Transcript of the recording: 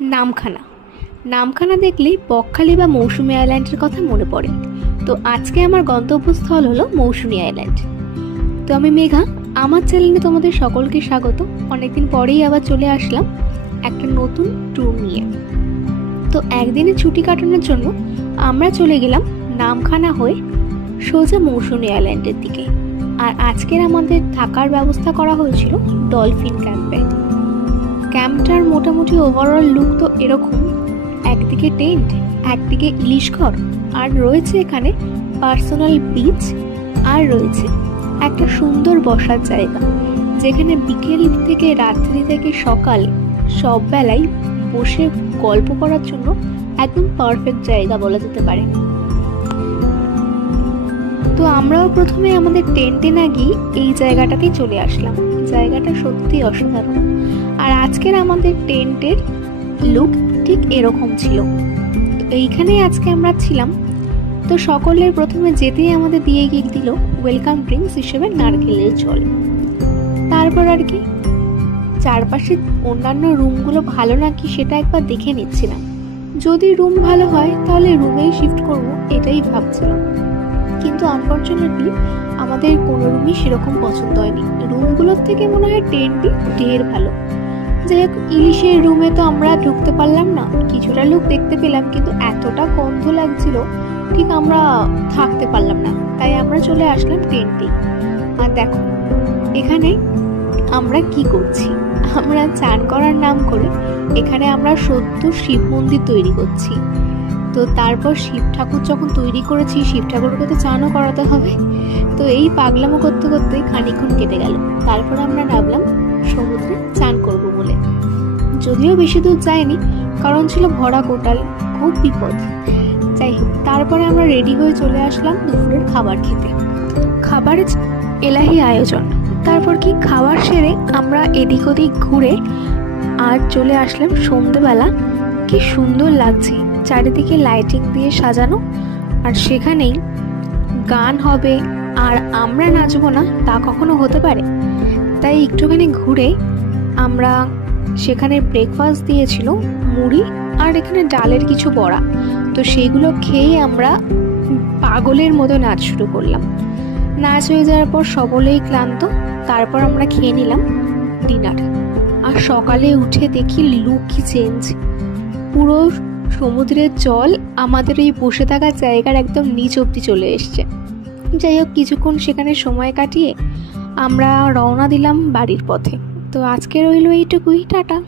নামখানা। নামখানা দেখলেই বকখালি বা মৌসুমী আইল্যান্ডের কথা মনে পড়ে। তো আজকে আমার গন্তব্যস্থল হলো মৌসুমী আইল্যান্ড। তো আমি মেঘা, আমার চ্যানেলে তোমাদের সকলকে স্বাগত। অনেকদিন পরেই আবার চলে আসলাম একটা নতুন ট্যুর নিয়ে। তো একদিনের ছুটি কাটানোর জন্য আমরা চলে গেলাম নামখানা হয়ে সোজা মৌসুমী আইল্যান্ডের দিকে। আর আজকের আমাদের থাকার ব্যবস্থা করা হয়েছিল ডলফিন ক্যাম্পে। ক্যাম্পটার মোটামুটি ওভারঅল লুক তো এরকম, একদিকে টেন্ট, একদিকে ইলিশ ঘর, আর রয়েছে এখানে পার্সোনাল বিচ, আর রয়েছে একটা সুন্দর বসার জায়গা যেখানে বিকেল থেকে রাত্রি থেকে সকাল সব বেলায় বসে গল্প করার জন্য একদম পারফেক্ট জায়গা বলা যেতে পারে। তো আমরাও প্রথমে আমাদের টেন্টে না গিয়ে এই জায়গাটাতেই চলে আসলাম। জায়গাটা সত্যি অসাধারণ। আর আজকের আমাদের টেন্টের লুক ঠিক এরকম ছিল। তো এইখানেই আজকে আমরা ছিলাম। তো সকলের প্রথমে যেতেই আমাদের দিয়ে গিয়ে দিল ওয়েলকাম ড্রিঙ্কস হিসেবে নারকেলের জল। তারপর আর কি চারপাশে অন্যান্য রুমগুলো ভালো নাকি সেটা একবার দেখে নিচ্ছিলাম। যদি রুম ভালো হয় তাহলে রুমেই শিফট করবো, এটাই ভাবছিলাম। কিন্তু আনফরচুনেটলি আমাদের কোনো রুমই সেরকম পছন্দ হয়নি। রুমগুলোর থেকে মনে হয় টেন্টই ঢের ভালো। যাই হোক, ইলিশের রুমে তো আমরা ঢুকতে পারলাম না। কিছুটা লোক দেখতে পেলাম, কিন্তু এতটা গন্ধ লাগছিল ঠিক আমরা থাকতে পারলাম না। তাই আমরা চলে আসলাম টেন্টে। আর দেখো এখানে আমরা কি করছি, আমরা চান করার নাম করে এখানে আমরা সদ্য শিব মন্দির তৈরি করছি। তো তারপর শিব ঠাকুর যখন তৈরি করেছি, শিব ঠাকুরকে তো চানও করাতে হবে। তো এই পাগলামো করতে করতে খানিকক্ষণ কেটে গেল। তারপর আমরা নামলাম সমুদ্রে চান করব বলে। যদিও বেশি দূর যায়নি, কারণ ছিল ভরা কোটাল, খুব বিপদ। যাই হোক, তারপরে আমরা রেডি হয়ে চলে আসলাম দুপুরের খাবার খেতে। খাবারের এলাহি আয়োজন। তারপর কি খাবার সেরে আমরা এদিক ওদিক ঘুরে আর চলে আসলাম সন্ধ্যেবেলা। কি সুন্দর লাগছে, চারিদিকে লাইটিং দিয়ে সাজানো। আর সেখানেই গান হবে, আর আমরা নাচবো না তা কখনো হতে পারে। তাই একটুখানি ঘুরে আমরা সেখানে ব্রেকফাস্ট দিয়েছিল মুড়ি আর এখানে ডালের কিছু বড়া। তো সেইগুলো খেয়ে আমরা পাগলের মতো নাচ শুরু করলাম। নাচ হয়ে যাওয়ার পর সকলেই ক্লান্ত। তারপর আমরা খেয়ে নিলাম ডিনার। আর সকালে উঠে দেখি লুক কি চেঞ্জ। পুরো সমুদ্রের জল আমাদের এই বসে থাকার জায়গার একদম নিচ অব্দি চলে এসছে। যাই হোক, কিছুক্ষণ সেখানে সময় কাটিয়ে আমরা রওনা দিলাম বাড়ির পথে। তো আজকে রইল এইটুকুই, টাটা।